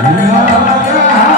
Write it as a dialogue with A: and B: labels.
A: Yeah.